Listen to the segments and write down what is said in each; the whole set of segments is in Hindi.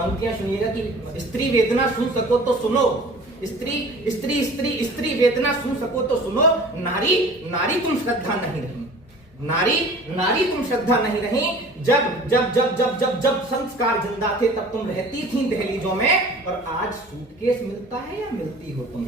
पंक्तियां सुनिएगा कि स्त्री वेदना सुन सको तो सुनो, स्त्री स्त्री स्त्री स्त्री वेदना सुन सको तो सुनो, नारी नारी तुम श्रद्धा नहीं रही, नारी नारी तुम श्रद्धा नहीं रही, जब जब जब जब जब जब संस्कार जिंदा थे तब तुम रहती थी दहलीजों में, और आज सूटकेस मिलता है या मिलती हो तुम?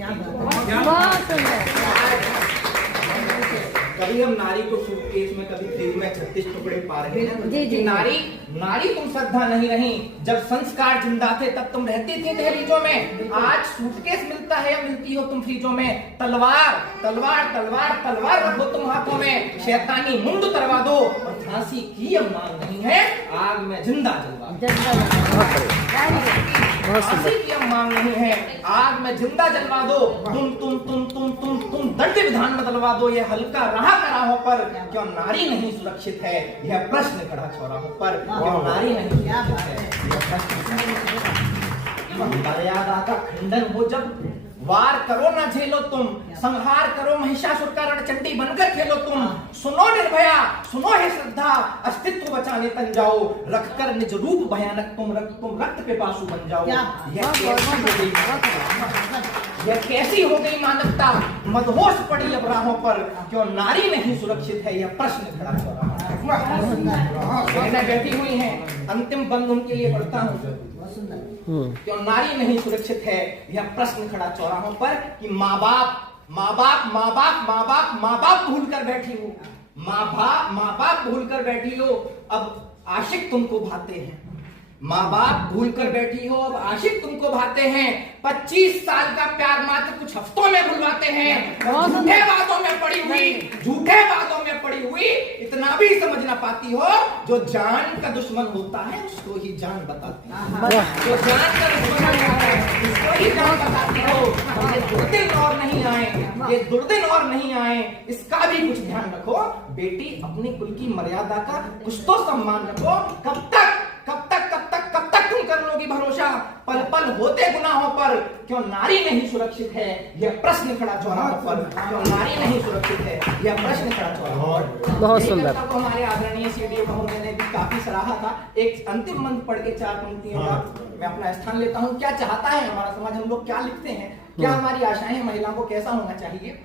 कभी हम नारी को सूटकेस में, कभी फ्रिज में 36 टुकड़े पा रहे हैं कि नारी नारी तुम श्रद्धा नहीं रही, जब संस्कार जिंदा थे तब तुम रहती थी दहलीजों में, आज सूटकेस मिलता है या मिलती हो तुम फ्रिजों में, तलवार तलवार तलवार तलवार रखो तुम हाथों में, शैतानी मुंड उतरवा दो, और फांसी की अब मांग नहीं है, आग में जिंदा जलवा फांसी की अब मांग नहीं है, आग में जिंदा जलवा दो, तुम दंड विधान बदलवा दो, ये हल्का रहा कराहों पर, क्यों नारी नहीं सुरक्षित है, यह प्रश्न खड़ा चौराहों पर, क्यों नारी नहीं सुरक्षित है, यह प्रश्न। मर्यादा का खंडन हो जब, वार करो ना झेलो तुम, संहार करो महिषासुर का रणचंडी बनकर खेलो तुम, सुनो निर्भया सुनो हे श्रद्धा, अस्तित्व बचाने तन जाओ, रखकर निज रूप भयानक तुम रक्त पे पासु बन जाओ, यह कैसी हो गई मानवता, मदहोश पड़ी अब राहों पर, क्यों नारी नहीं सुरक्षित है, यह प्रश्न खड़ा चौराहा। बैठी हुई है, अंतिम बंद उनके लिए पढ़ता हूँ, क्यों नारी नहीं सुरक्षित है, यह प्रश्न खड़ा चौराहों पर, कि माँ बाप भूल कर बैठी हो, माँ बाप भूल कर बैठी हो, अब आशिक तुमको भाते हैं, माँ बाप भूल कर बैठी हो, अब आशिक तुमको भाते हैं, 25 साल का प्यार मात्र कुछ हफ्तों में भुलवाते हैं, झूठे वादों में पड़ी हुई इतना भी समझ ना पाती हो, जो जान का दुश्मन होता है उसको ही जान बताती है, जो जान का दुश्मन होता है उसको ही जान बताती हो, ये दुर्दिन और नहीं आए, इसका भी कुछ ध्यान रखो, बेटी अपने कुल की मर्यादा का कुछ तो सम्मान रखो, कब तक तुम कर लोगी भरोसा, पल पल होते गुनाहों पर, क्यों नारी नहीं सुरक्षित है, यह प्रश्न खड़ा चौराहों पर, क्यों नारी नहीं सुरक्षित है, यह प्रश्न खड़ा चौराहों पर। बहुत सुंदर। तो हमारे आदरणीय सीडीओ महोदय ने भी काफी सराहा था। एक अंतिम मंत्र पढ़ के 4 पंक्तियों का मैं अपना स्थान लेता हूँ। क्या चाहता है हमारा समाज, हम लोग क्या लिखते हैं, क्या हमारी आशाएं हैं, महिलाओं को कैसा होना चाहिए।